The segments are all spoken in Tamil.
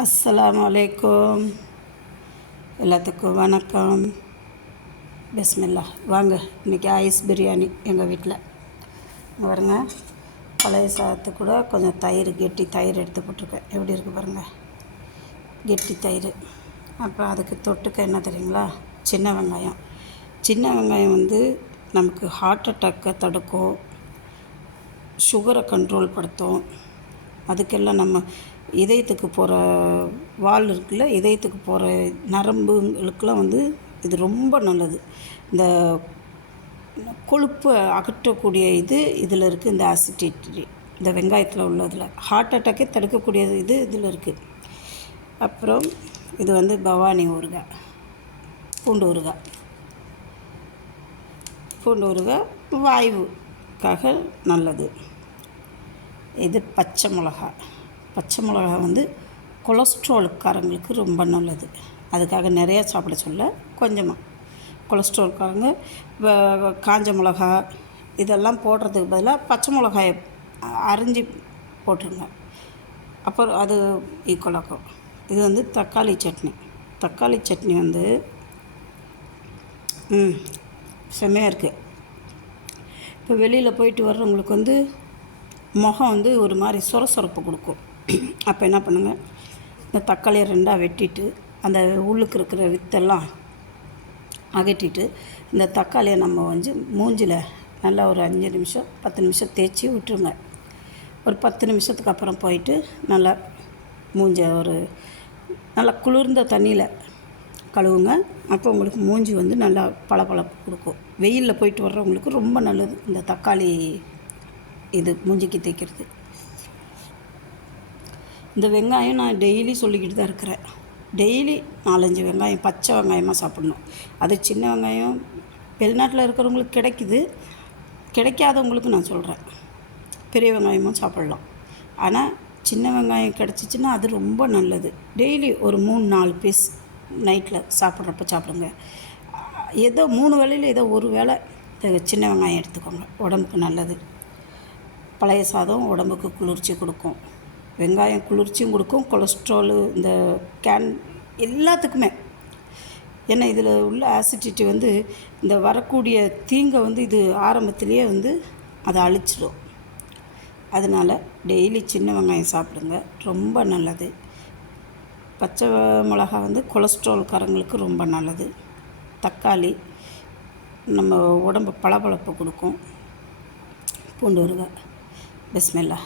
அஸ்ஸலாமு அலைக்கும். எல்லாத்துக்கும் வணக்கம். பிஸ்மில்லா. வாங்க, இன்றைக்கி ஐஸ் பிரியாணி எங்கள் வீட்டில். பாருங்க, பழைய சாதத்துக்கு கூட கொஞ்சம் தயிர், கெட்டி தயிர் எடுத்து போட்டிருக்கேன். எப்படி இருக்குது பாருங்கள், கெட்டி தயிர். அப்புறம் அதுக்கு தொட்டுக்க என்ன தெரியுங்களா? சின்ன வெங்காயம். சின்ன வெங்காயம் நமக்கு ஹார்ட் அட்டாக்கை தடுக்கும், சுகரை கண்ட்ரோல் படுத்தும். அதுக்கெல்லாம் நம்ம இதயத்துக்கு போகிற வால் இருக்குல்ல, இதயத்துக்கு போகிற நரம்புகளுக்கெல்லாம் இது ரொம்ப நல்லது. இந்த கொழுப்பை அகற்றக்கூடிய இதில் இருக்குது. இந்த ஆசிடிட்டி இந்த வெங்காயத்தில் உள்ளதில் ஹார்ட் அட்டாக்கே தடுக்கக்கூடிய இதில் இருக்குது. அப்புறம் இது பவானி ஊறுகாய், பூண்டு ஊறுகாய். பூண்டு ஊறுகாய் வாயுவுக்காக நல்லது. இது பச்சை மிளகா கொலஸ்ட்ராலுக்காரங்களுக்கு ரொம்ப நல்லது. அதுக்காக நிறையா சாப்பிட சொல்ல, கொஞ்சமாக. கொலஸ்ட்ரால்காரங்க காஞ்ச மிளகா இதெல்லாம் போடுறதுக்கு பதிலாக பச்சை மிளகாயை அரிஞ்சு போட்டுருங்க. அப்புறம் அது ஈக்குவலாகும். இது தக்காளி சட்னி. தக்காளி சட்னி செம்மையாக இருக்குது. இப்போ வெளியில் போயிட்டு வர்றவங்களுக்கு முகம் ஒரு மாதிரி சொரசொரப்பு கொடுக்கும். அப்போ என்ன பண்ணுங்கள், இந்த தக்காளியை ரெண்டாக வெட்டிட்டு அந்த உள்ளுக்கு இருக்கிற வித்தெல்லாம் அகட்டிட்டு இந்த தக்காளியை நம்ம மூஞ்சில் நல்லா ஒரு 5 நிமிஷம் 10 நிமிஷம் தேய்ச்சி விட்டுருங்க. ஒரு 10 நிமிஷத்துக்கு அப்புறம் போயிட்டு நல்லா மூஞ்சை நல்லா குளிர்ந்த தண்ணியில் கழுவுங்க. அப்போ உங்களுக்கு மூஞ்சி நல்லா பளபளப்பு கொடுக்கும். வெயிலில் போயிட்டு வர்றவங்களுக்கு ரொம்ப நல்லது இந்த தக்காளி மூஞ்சிக்கு தேய்க்கிறது. இந்த வெங்காயம் நான் டெய்லி சொல்லிக்கிட்டு தான் இருக்கிறேன். டெய்லி 4-5 வெங்காயம், பச்சை வெங்காயமாக சாப்பிட்ணும். அது சின்ன வெங்காயம் வெளிநாட்டில் இருக்கிறவங்களுக்கு கிடைக்குது. கிடைக்காதவங்களுக்கு நான் சொல்கிறேன், பெரிய வெங்காயமும் சாப்பிட்லாம். ஆனால் சின்ன வெங்காயம் கிடச்சிச்சின்னா அது ரொம்ப நல்லது. டெய்லி ஒரு 3-4 பீஸ் நைட்டில் சாப்பிட்றப்ப சாப்பிடுங்க. ஏதோ 3 வேளையில் ஏதோ ஒரு வேளை சின்ன வெங்காயம் எடுத்துக்கோங்க, உடம்புக்கு நல்லது. பழைய சாதம் உடம்புக்கு குளிர்ச்சி கொடுக்கும். வெங்காயம் குளிர்ச்சியும் கொடுக்கும், கொலஸ்ட்ராலு இந்த எல்லாத்துக்குமே. ஏன்னா இதில் உள்ள ஆசிடிட்டி இந்த வரக்கூடிய தீங்கை இது ஆரம்பத்திலேயே அதை அழிச்சிடும். அதனால் டெய்லி சின்ன வெங்காயம் சாப்பிடுங்க, ரொம்ப நல்லது. பச்சை மிளகா கொலஸ்ட்ரால்காரங்களுக்கு ரொம்ப நல்லது. தக்காளி நம்ம உடம்பு பளபளப்பு கொடுக்கும். பூண்டு ஊறுகாய். பிஸ்மில்லா.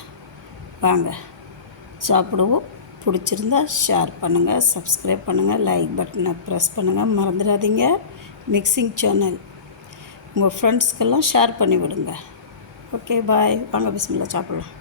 வாங்க சாப்பிடுவோம். பிடிச்சிருந்தா ஷேர் பண்ணுங்கள், சப்ஸ்கிரைப் பண்ணுங்கள், லைக் பட்டனை ப்ரெஸ் பண்ணுங்கள். மறந்துடாதீங்க, மிக்சிங் சேனல் உங்கள் ஃப்ரெண்ட்ஸ்க்கெல்லாம் ஷேர் பண்ணி விடுங்க. ஓகே, பாய். வாங்க பிஸ்மில்லா சாப்பிட்லாம்.